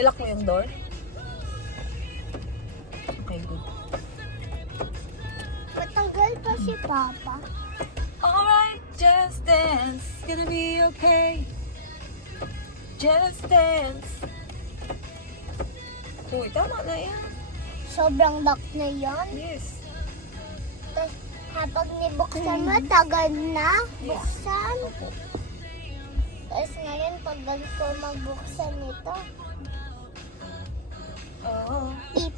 Nilock mo yung door? Okay, good. Matagal pa si Papa. Alright, just dance. It's gonna be okay. Just dance. Uy, tama na yan. Sobrang lock na yan. Yes. Tapos habang nibuksan mo, tagal na. Yes. Buksan. Opo. Tapos ngayon, pag ko magbuksan ito, Oo. beep,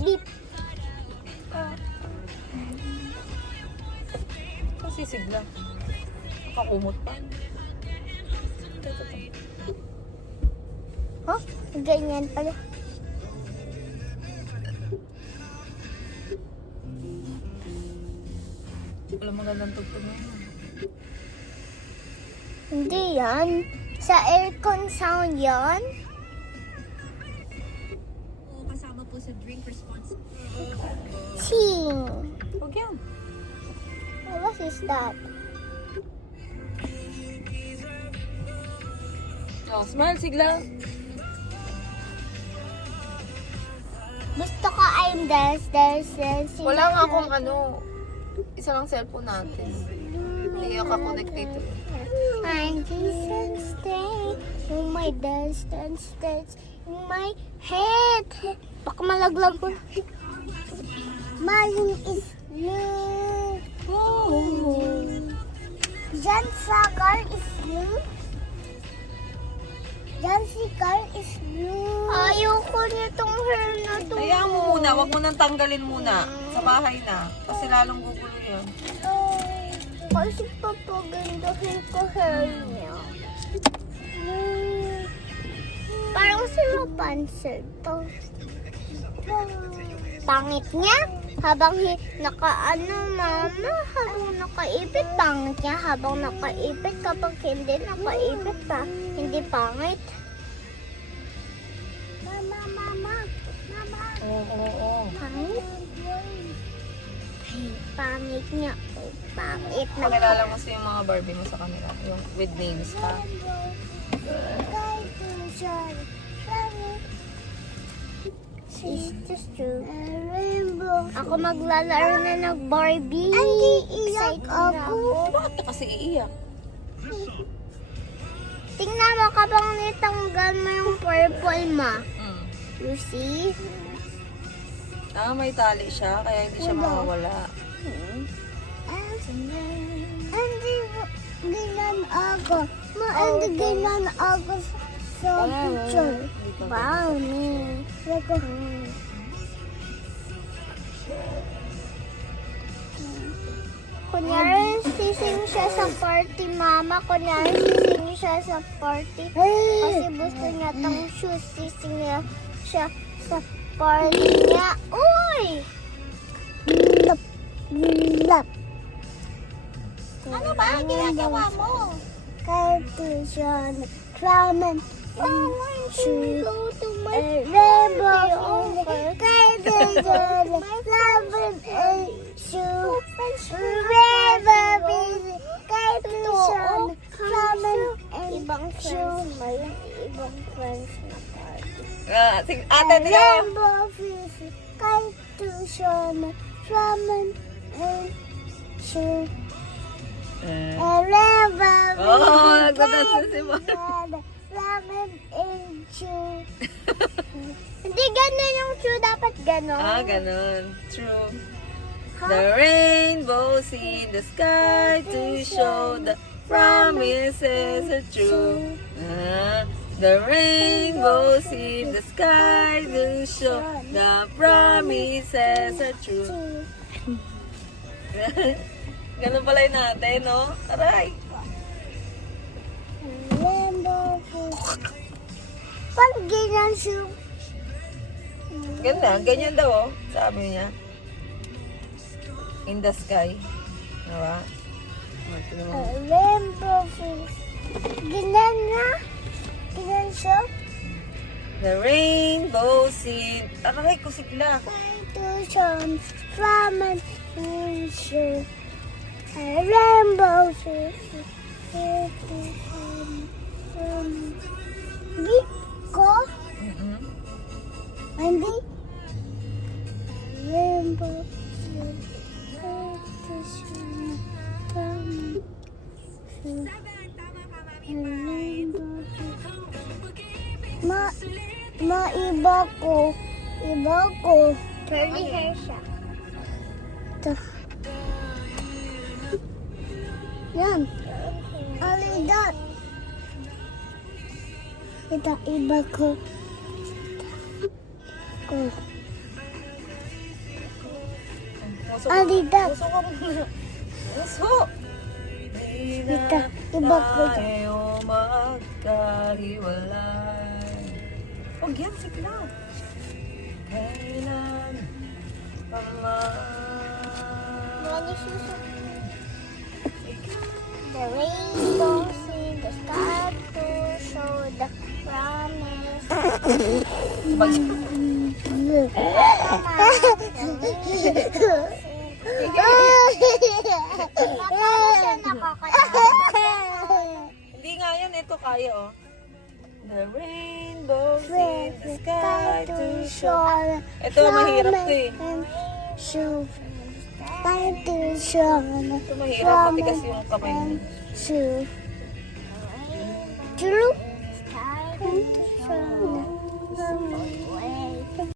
beep. Nasisigla. Nakakumot pa. Ito. Huh? Ganyan pala. Wala magandang tugtog na yun. Hindi yan. Sa aircon sound yan. Kasama po sa drink response. Sing. Huwag yan. What is that? Oh, smile, sigla. Gusto ko I'm dance. Wala nga akong ano. Isa lang cellphone natin. Hindi ako connected. I'm just stay in my dance in my head. Baka malaglag ko. Maling is you. Jan sa car is you. Jan si car is you. Ayoko nitong hair na to. Hayaan mo muna. Huwag mo nang tanggalin muna. Sa bahay na. Kasi lalong gugulo yun. Kasi papagandahin ko hair niya. Parang si Rapunzel to. Pangit niya. Habang habang nakaipit, pangit niya. Habang nakaipit, kapag hindi nakaipit pa, hindi pangit. Mama. Oo. Pangit? Ay, pangit niya. Oh, pangit na. Pakilala mo sa yung mga Barbie mo sa kanila. Yung with names ha. It's true. Ako maglalaro na ng Barbie. Excited ako. Bakit ka kasi iiyak? Tingnan mo kapag nitanggal mo yung purple ma. Mm. You see? Ah, may tali siya. Kaya hindi siya mawawala. Hindi ganyan ako. Hindi ganyan ako sa picture. Wow, me. Look at me. Kunyari sising siya sa party, mama. Kunyari sising siya sa party. Kasi gusto niya tang shoes. Sising niya siya sa party niya. Uy! Lap. Ano ba ang ginagawa mo? Cartesian, ramen, shoe, rainbow, cartesian, ramen, shoe, rainbow, cartesian, ramen, ibang shoe. May ibang friends na party. Ate, nila. Rainbow, cartesian, ramen, shoe. Rainbow, Oo, nagtatas na si Mar. ramen and shoe. Hindi ganun yung shoe, dapat ganun. Ah, ganun. True. The rainbow's in the sky to show the promises are true. Ah, the rainbow's in the sky to show the promises are true. Ganun pala yun natin, no? Aray! Rainbow pag ganyan shoe. Ganda, ganyan daw, oh. Sabi niya. In the sky. Diba? Rainbow fish. Ganyan na. Ganyan siya. The rainbow's in... Aray ko sigla. Cartesian, ramen and shoe. Rainbow fish. Gift ko. Mhm. Hindi. Rainbow. Iba ko. Iba ko. Curly hair siya. Ito. Yan. Alidot. Ito, iba ko. Ko. Puso Alidot. Puso ka muna. Puso. Ito, iba ko. Tayo magkahiwalay. Huwag yan, sigla. Kailan pa Mani suso. The rainbows in the sky to show the promise. Paano siya nakakatawa? Hindi nga yan, ito kaya oh. The rainbow in the sky to show. Ito mahirap to eh. Show. Time to show. Ito mahirap, matigas yung kamay mo. Show. True. Time to show.